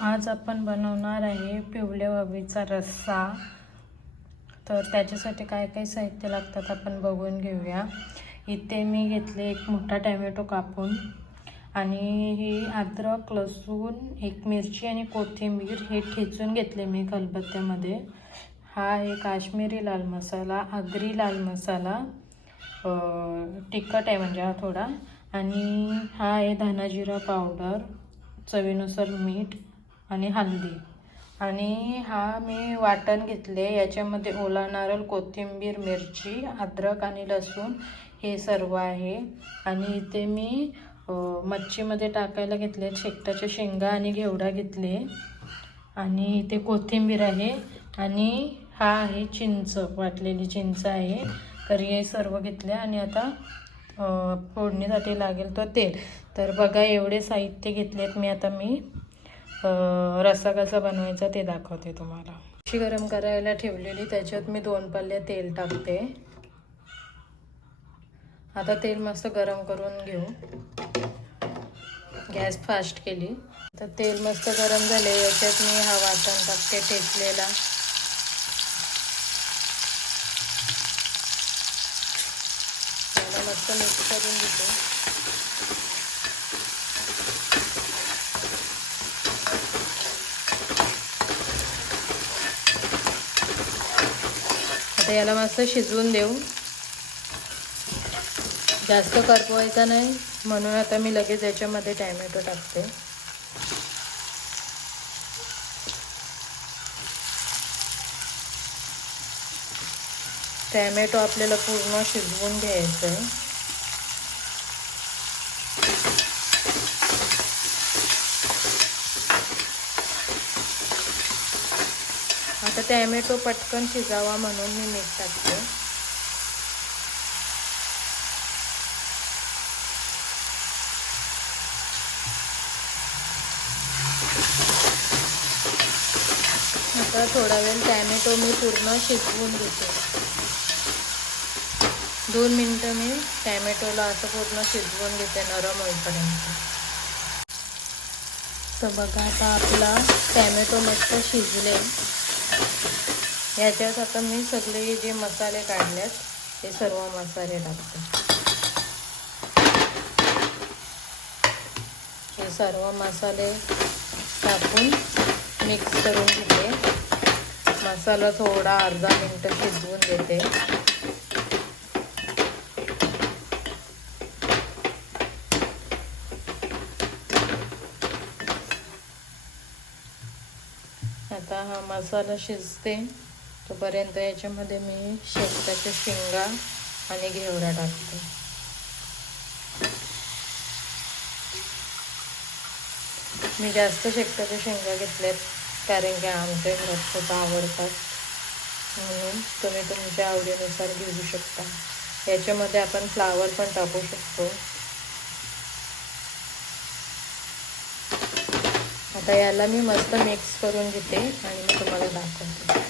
आज आपण बनवणार आहे पिवळ्या वांगीचा रस्सा। तर त्याच्यासाठी काय काय साहित्य लागतात आपण बघून घेऊया। इथे मी घेतले एक मोठा टोमॅटो कापून आणि ही अद्रक, लसूण, एक मिरची आणि कोथिंबीर हे ठेचून घेतले मी खलबत्त्यामध्ये। हा आहे काश्मीरी लाल मसाला, आगरी लाल मसाला, तिखट आहे म्हणजे हा थोडा, आणि हा आहे धना जिरा पावडर, चवीनुसार मीठ आणि हळदी। आणि हा मी वाटण घेतले, याच्यामध्ये ओला नारळ, कोथिंबीर, मिरची, अद्रक आणि लसूण हे सर्व आहे। आणि इथे मी मच्छीमध्ये टाकायला घेतले शेकटाच्या शेंगा आणि घेवडा घेतले, आणि इथे कोथिंबीर आहे, आणि हा आहे चिंच, वाटलेली चिंच आहे। तर हे सर्व घेतले आणि आता फोडणीसाठी लागेल तो तेल। तर बघा एवढे साहित्य घेतलेत मी। आता मी रस्सा कसा बनवायचा ते दाखवते तुम्हाला। कढई गरम करायला ठेवलेली, त्याच्यात मी 2 पल्ले तेल टाकते। आता तेल मस्त गरम करून घेऊ, गॅस फास्ट केली। तर तेल मस्त गरम झाले, याच्यात मी हा वाटण टाकते ठेचलेला। याला मस्त मिक्स करून घेते। आता याला मस्त शिजवून देऊ, जास्त करपवायचा नाही, म्हणून आता मी लगेच याच्यामध्ये टोमॅटो टाकते। टोमॅटो आपल्याला पूर्ण शिजवून घ्यायचं आहे। आता टोमॅटो पटकन शिजावा म्हणून मी मीठ टाकते। आता थोडा वेळ टोमॅटो मी पूर्ण शिजवून घेते। 2 मिनिटं मी टोमॅटोला असं पूर्ण शिजवून घेते, नरम होईपर्यंत। तर बघा आता आपला टोमॅटो मस्त शिजले। याच्यात आता मी सगळे जे मसाले काढलेत ते सर्व मसाले टाकते। हे सर्व मसाले टाकून मिक्स करून घेते। मसाला थोडा अर्धा मिनिट शिजवून देते। आता हा मसाला शिजते तोपर्यंत याच्यामध्ये मी शेकटाच्या शेंगा आणि घेवडा टाकते। मी जास्त शेकटाच्या शेंगा घेतल्यात, कारण की आमच्या घरात खूप आवडतात, म्हणून तुम्ही तुमच्या आवडीनुसार घेऊ शकता। याच्यामध्ये आपण फ्लावर पण टाकू शकतो। आता याला मी मस्त मिक्स करून घेते आणि मी तुम्हाला दाखवते।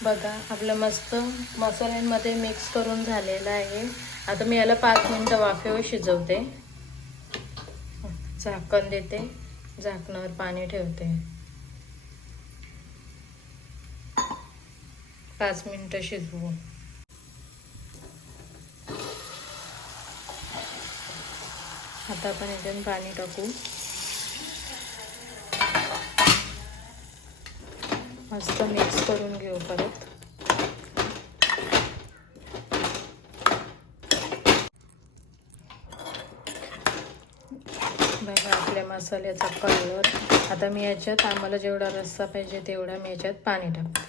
बघा आपलं मस्त मसाल्यांमध्ये मिक्स करून झालेलं आहे। आता मी याला 5 मिनिटं वाफेवर शिजवते। झाकण देते, झाकणावर पाणी ठेवते। 5 मिनिटं शिजवू। आता आपण याच्यात पाणी टाकू, मस्त मिक्स करून घेऊ परत। बघा आपल्या मसाल्याचा कलर। आता मी याच्यात आम्हाला जेवढा रस्सा पाहिजे तेवढा मी याच्यात पाणी टाकते।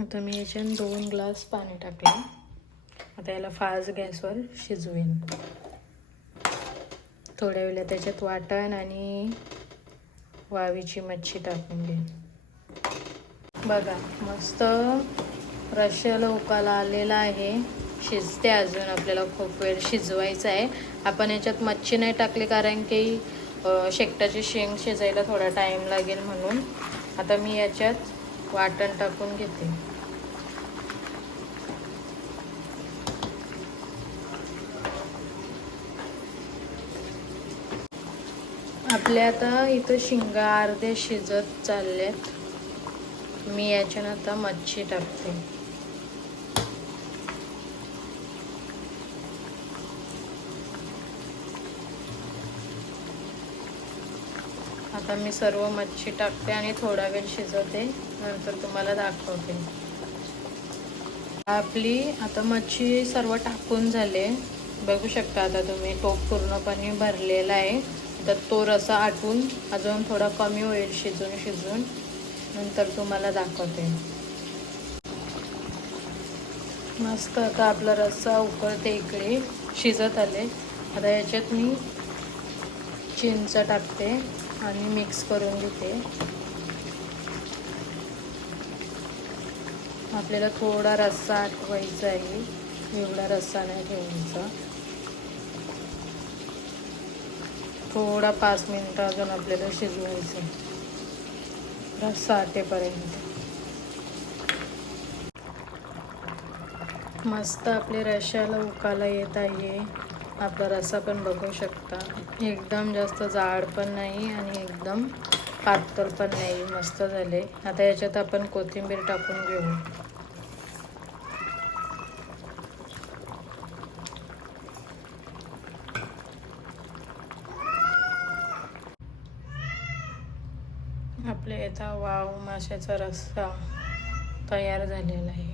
आता मी याच्यात 2 ग्लास पाणी टाकले। आता याला फास्ट गॅसवर शिजवेन। थोड्या वेळा त्याच्यात वाटण आणि वावीची मच्छी टाकून घेईन। बघा मस्त रश्श्याला उकाला आलेला आहे, शिजते अजून, आपल्याला खूप वेळ शिजवायचं आहे। आपण याच्यात मच्छी नाही टाकली कारण की शेकटाची शेंग शिजायला थोडा टाईम लागेल म्हणून। आता मी याच्यात वाटण टाकून घेते। आपल्या आता इथं शिंगा अर्धे शिजत चाललेत. मी याच्यानं आता मच्छी टाकते. आता मी सर्व मच्छी टाकते आणि थोडा वेळ शिजवते, नंतर तुम्हाला दाखवते. आपली आता मच्छी सर्व टाकून झाले. बघू शकता आता तुम्ही, टोप पूर्णपणे भरलेला आहे. तर तो रसा आटून अजून थोडा कमी होईल शिजून नंतर तुम्हाला दाखवते. मस्त आता आपला रस्सा उकळते, इकडे शिजत आले. आता याच्यात मी चिंच टाकते आणि मिक्स करून घेते. आपल्याला थोडा रस्सा आटवायचा आहे, एवढा रस्सा नाही ठेवायचा. थोडा 5 मिनिटं अजून आपल्याला शिजवायचं रस्सा आटेपर्यंत. मस्त आपले रश्श्याला उकाला येत आहे. आपला रस्सा पण बघू शकता, एकदम जास्त जाड पण नाही आणि एकदम पातळ पण नाही, मस्त झाले. आता याच्यात आपण कोथिंबीर टाकून घेऊ. आपल्या इथं वाव माशाचा रस्सा तयार झालेला आहे.